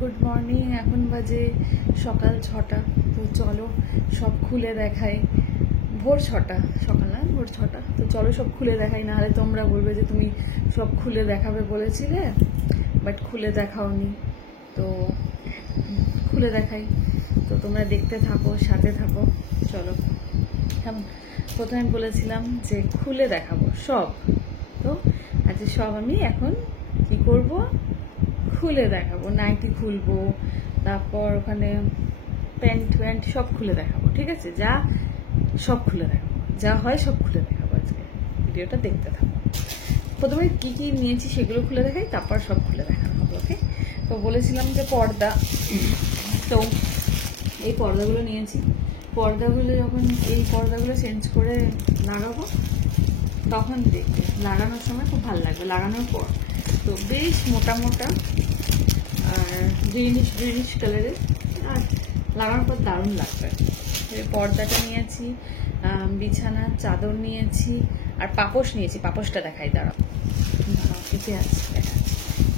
Good morning. এখন বাজে সকাল 6টা। তো চলো সব খুলে দেখাই। ভোর 6টা, সকাল না, ভোর 6টা। তো চলো সব খুলে দেখাই, নাহলে তোমরা বলবে যে তুমি সব খুলে দেখাবে বলেছিলে বাট খুলে দেখাওনি। তো খুলে দেখাই, তো তোমরা দেখতে থাকো, সাথে থাকো। চলো, কেমন? প্রথমে বলেছিলাম যে খুলে দেখাবো সব, তো আজ সব আমি এখন কি করব, খুলে দেখাবো। নাইটি খুলবো, তারপর ওখানে প্যান্ট প্যান্ট সব খুলে দেখাবো, ঠিক আছে? যা সব খুলে দেখাবো, যা হয় সব খুলে দেখাবো। আজকে ভিডিওটা দেখতে থাকো। প্রথমে কি কি নিয়েছি সেগুলো খুলে দেখাই, তারপর সব খুলে দেখানো হবে। ওকে? তো বলেছিলাম যে পর্দা, তো এই পর্দাগুলো নিয়েছি। পর্দাগুলো যখন এই পর্দাগুলো চেঞ্জ করে লাগাবো তখন দেখবে লাগানোর সময় খুব ভালো লাগবে। লাগানোর পর তো বেশ মোটা মোটা আর গ্রিনিশ কালারের, আর লাগানোর পর দারুণ লাগবে। পর্দাটা নিয়েছি, বিছানার চাদর নিয়েছি, আর পাপোশ নিয়েছি। পাপোশটা দেখাই, দাঁড়াও আছে দেখাচ্ছি।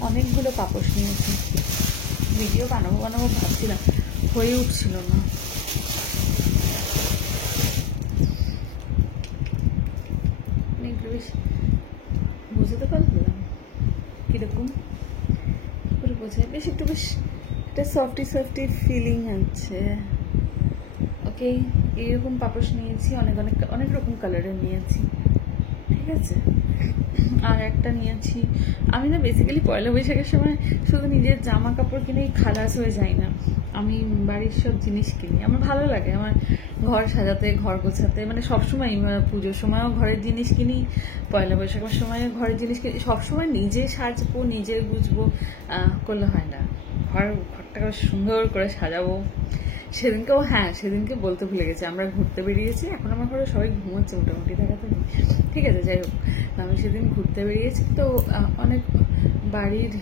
অনেকগুলো পাপোশ নিয়েছি। ভিডিও বানাবো ভাবছিলাম, হয়ে উঠছিল না। বেশ বোঝাতে পারলাম কিরকম করে বোঝায়, বেশ একটু বেশ একটা সফটি ফিলিং আছে। ওকে, এইরকম পাপোশ নিয়েছি, অনেক রকম কালারের নিয়েছি, ঠিক আছে? আর একটা নিয়েছি, আমি না বেসিক্যালি পয়লা বৈশাখের সময় শুধু নিজের জামা কাপড় কিনেই খালাস হয়ে যাই না, আমি বাড়ির সব জিনিস কিনি। আমার ভালো লাগে আমার ঘর সাজাতে, ঘর গোছাতে, মানে সবসময় পুজোর সময়ও ঘরের জিনিস কিনি, পয়লা বৈশাখের সময় ঘরের জিনিস কিনি। সবসময় নিজে সাজবো, নিজে বুঝবো করলে হয় না। ঘরটাকে সুন্দর করে সাজাবো। সেদিনকে বলতে ভুলে গেছি, আমরা ঘুরতে বেরিয়েছি। এখন আমার ঘরে সবাই ঘুমোচ্ছে মোটামুটি, দেখাতে নেই, ঠিক আছে? যাই হোক, আমি সেদিন ঘুরতে বেরিয়েছি, তো অনেক বাড়ির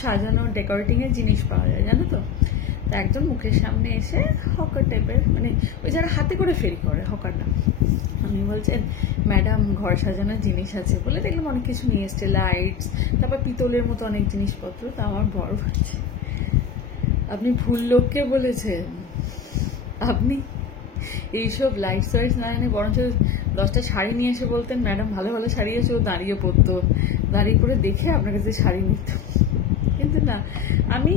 সাজানো ডেকোরেটিংয়ের জিনিস পাওয়া যায়, জানো তো? তো একজন মুখের সামনে এসে হকার টাইপের, মানে ওই যারা হাতে করে ফেরি করে, হকার না, আমি বলছেন ম্যাডাম ঘর সাজানোর জিনিস আছে বলে দেখলাম অনেক কিছু নিয়ে এসছে, লাইটস, তারপর পিতলের মতো অনেক জিনিসপত্র। তা আমার বড় হচ্ছে, আপনি ভুল লোককে বলেছেন। আপনি এইসব লাইটস ওয়াইটস না এনে বরঞ্চ 10টা শাড়ি নিয়ে এসে বলতেন ম্যাডাম ভালো ভালো শাড়ি আছে, ও দাঁড়িয়ে পড়তো, দাঁড়িয়ে পড়ে দেখে আপনার কাছে শাড়ি নিত। কিন্তু না, আমি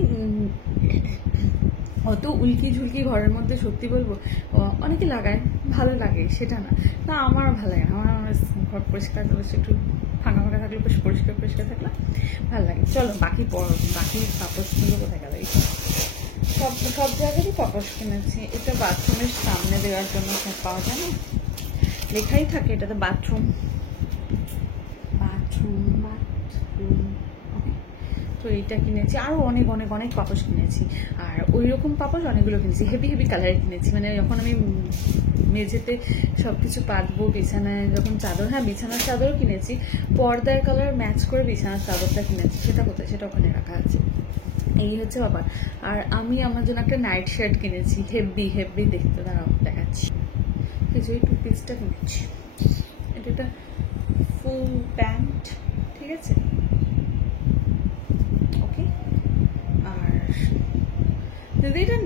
অত উল্কি ঝুলকি ঘরের মধ্যে, সত্যি বলবো, অনেকে লাগায়, ভালো লাগে, সেটা না, তা আমারও ভালো লাগে না। আমার ঘর পরিষ্কার একটু ফাঁকা থাকলে, বেশ পরিষ্কার থাকলে ভালো লাগে। চলো বাকি পাপোশগুলো কোথায় গেল? সব জায়গারই পাপোশ কিনেছি। এটা বাথরুমের সামনে দেওয়ার জন্য সব পাওয়া যায় না, লেখাই থাকে এটাতে বাথরুম। তো এইটা কিনেছি, আরো অনেক পাপোশ কিনেছি। আর ওই রকম পাপোশ অনেকগুলো কিনেছি, হেভি কালারের কিনেছি। মানে যখন আমি মেঝেতে সবকিছু পাতবো, বিছানায় যখন চাদর, বিছানার চাদরও কিনেছি, পর্দার কালার ম্যাচ করে বিছানার চাদরটা কিনেছি। সেটা কোথায়? সেটা ওখানে রাখা আছে। এই হচ্ছে ব্যাপার। আর আমি আমার জন্য একটা নাইট শার্ট কিনেছি, হেভি দেখতে, দাঁড়াও দেখাচ্ছি। এই টু পিসটা কিনেছি, এটা ফুল প্যান্ট, ঠিক আছে? ওকে, আর যদি এটা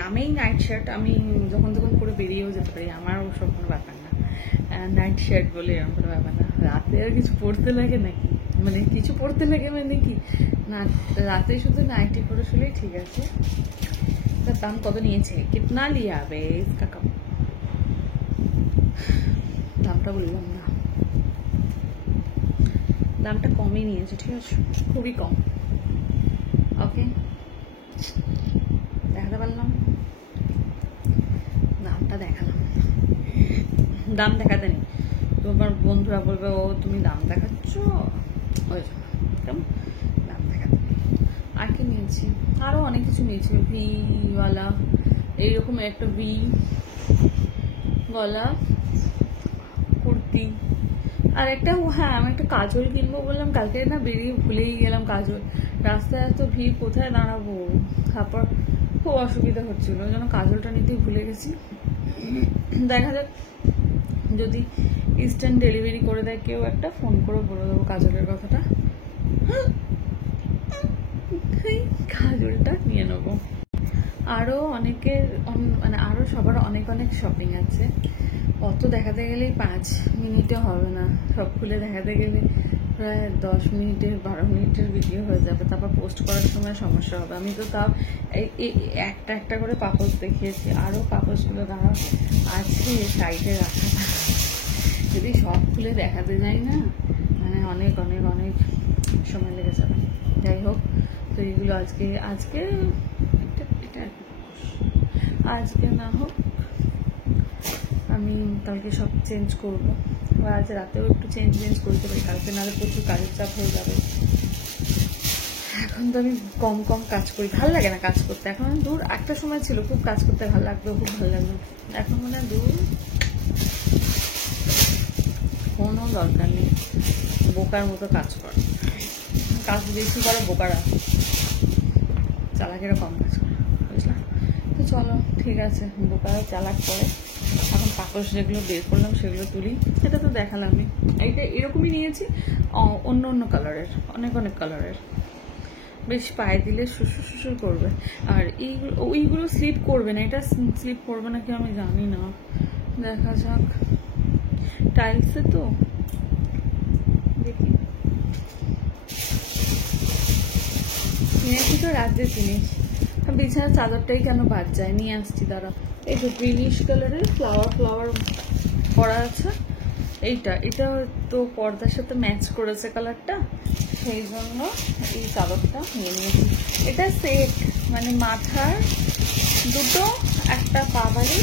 নামেই নাইট শার্ট, আমি যখন তখন করে বেরিয়েও যেতে পারি, আমারও সব কোনো ব্যাপার না। নাইট শার্ট বলে এরকম কোনো ব্যাপার না। রাতে আর কিছু পড়তে লাগে নাকি? মানে কিছু পড়তে লাগে মানে কি না, রাতে শুধু নাইটি পরে শুলেই ঠিক আছে। তার দাম কত নিয়েছে? কিতনা লিয়া বে ইসকা কাম? দামটা বললাম না, দামটা কমই নিয়েছে, ঠিক আছে? খুবই কম। ওকে, দেখাতে পারলাম, দামটা দেখালাম। দাম দেখাতে নেই, তোমার বন্ধুরা বলবে ও তুমি দাম দেখাচ্ছ, ওই কেমন দাম দেখাতে নেই। আর কি নিয়েছি? আরো অনেক কিছু নিয়েছি, ভিওয়ালা, এইরকম একটা ভি গলা কুর্তি, আর একটা আমি একটা কাজল কিনবো বললাম, কালকে না বেরিয়ে ভুলেই গেলাম কাজল। রাস্তায় এত ভিড়, কোথায় দাঁড়াবো, তারপর খুব অসুবিধা হচ্ছিল, ওই জন্য কাজলটা নিতেই ভুলে গেছি। দেখা যাক, যদি ইনস্ট্যান্ট ডেলিভারি করে দেয় কেউ, একটা ফোন করে বলে দেবো কাজলের কথাটা। এই কাজলটা নিয়ে নেবো। আরও অনেকের মানে আরও সবার অনেক অনেক শপিং আছে, অত দেখাতে গেলেই 5 মিনিটে হবে না, সব খুলে দেখাতে গেলে প্রায় 10 মিনিটের 12 মিনিটের ভিডিও হয়ে যাবে, তারপর পোস্ট করার সময় সমস্যা হবে। আমি তো তাও এই একটা একটা করে পাপোশ দেখিয়েছি, আরও পাপোশগুলো দাঁড়া আছে সাইডে রাখা, যদি সব খুলে দেখাতে যাই না মানে অনেক অনেক অনেক সময় লেগে যাবে। যাই হোক, তো এইগুলো আজকে আজকে না হোক আমি কালকে সব চেঞ্জ করবো, বা আজ রাতেও একটু চেঞ্জ করতে পারি, কালকে নাহলে প্রচুর কাজের চাপ হয়ে যাবে। এখন তো আমি কম কাজ করি, ভালো লাগে না কাজ করতে। এখন দূর একটা সময় ছিল খুব কাজ করতে ভালো লাগতো, খুব ভালো লাগতো, এখন মনে হয় দূর কোনো দরকার নেই বোকার মতো কাজ কর, কাজ বেশি করো বোকারা, চালাকেরা কম কাজ করে, বুঝলাম। তো চলো ঠিক আছে, বোকারা চালাক করে। এখন পাপোশ যেগুলো বের করলাম সেগুলো তুলি, এটা তো দেখালামই, এইটা এরকমই নিয়েছি, অন্য কালারের, অনেক কালারের, বেশ পায়ে দিলে সুসুর করবে। আর ওইগুলো স্লিপ করবে না, এটা স্লিপ করবে না কি আমি জানি না, দেখা যাক। টাইলসে তো দেখি, কিনেছি তো রাজ্যের জিনিস, বিছানার চাদরটাই কেন বাদ যায়, নিয়ে আসছি দাঁড়া। এই যে গ্রিনিশ কালারের ফ্লাওয়ার করা আছে, এটা তো পর্দার সাথে ম্যাচ করেছে কালারটা, সেই জন্য এই চাদরটা নিয়ে নিয়েছি। এটা সেট, মানে মাথার দুটো একটা পাবালি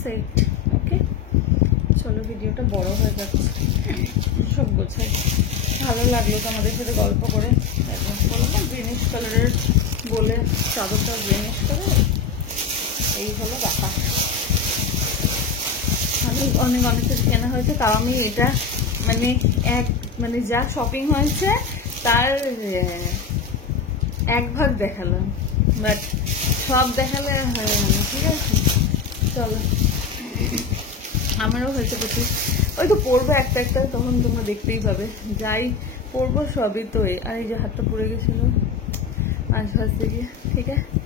সেট। ওকে চলো, ভিডিওটা বড় হয়ে যাচ্ছে, সব গোছাই। ভালো লাগলো তোমাদের সাথে গল্প করে, একদম বলো না গ্রিনিশ কালারের বলে চাদরটা গ্রিনিশ কালার, এই হলো ব্যাপার। আমি অনেক কিছু কেনা হয়েছে, তাও আমি এটা মানে যা শপিং হয়েছে তার 1 ভাগ দেখালাম, বাট সব দেখালে হয় না, ঠিক আছে। চলো, আমারও হয়েছে প্রচুর, ওই তো পড়বো একটা তখন তোমরা দেখতেই পাবে, যাই পড়বো সবই তো। আর এই যে হাতটা পড়ে গেছিলো আশপাশ থেকে, ঠিক আছে।